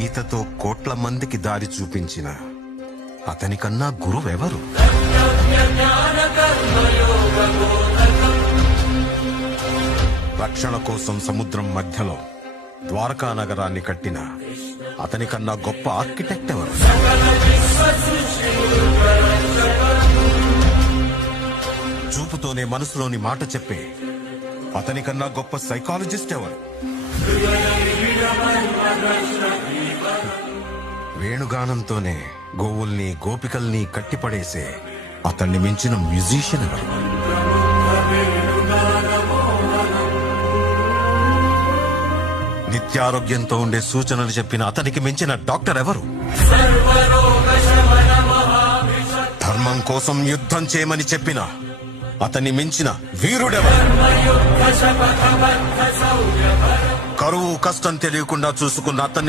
గీతతో కోట్ల మందికి దారి చూపించిన అతనికన్నా గురువెవరు? రక్షణ కోసం సముద్రం మధ్యలో ద్వారకా నగరాన్ని కట్టిన అతనికన్నా గొప్ప ఆర్కిటెక్ట్ ఎవరు? చూపుతోనే మనసులోని మాట చెప్పే అతనికన్నా గొప్ప సైకాలజిస్ట్ ఎవరు? వేణుగానంతోనే గోవుల్ని గోపికల్ని కట్టిపడేసే అతన్ని మించిన మ్యూజిషియన్ ఎవరు? నిత్యారోగ్యంతో ఉండే సూచనలు చెప్పిన అతనికి మించిన డాక్టర్ ఎవరు? ధర్మం కోసం యుద్ధం చేయమని చెప్పిన అతన్ని మించిన వీరుడెవరు? కరువు కష్టం తెలియకుండా చూసుకున్న అతన్ని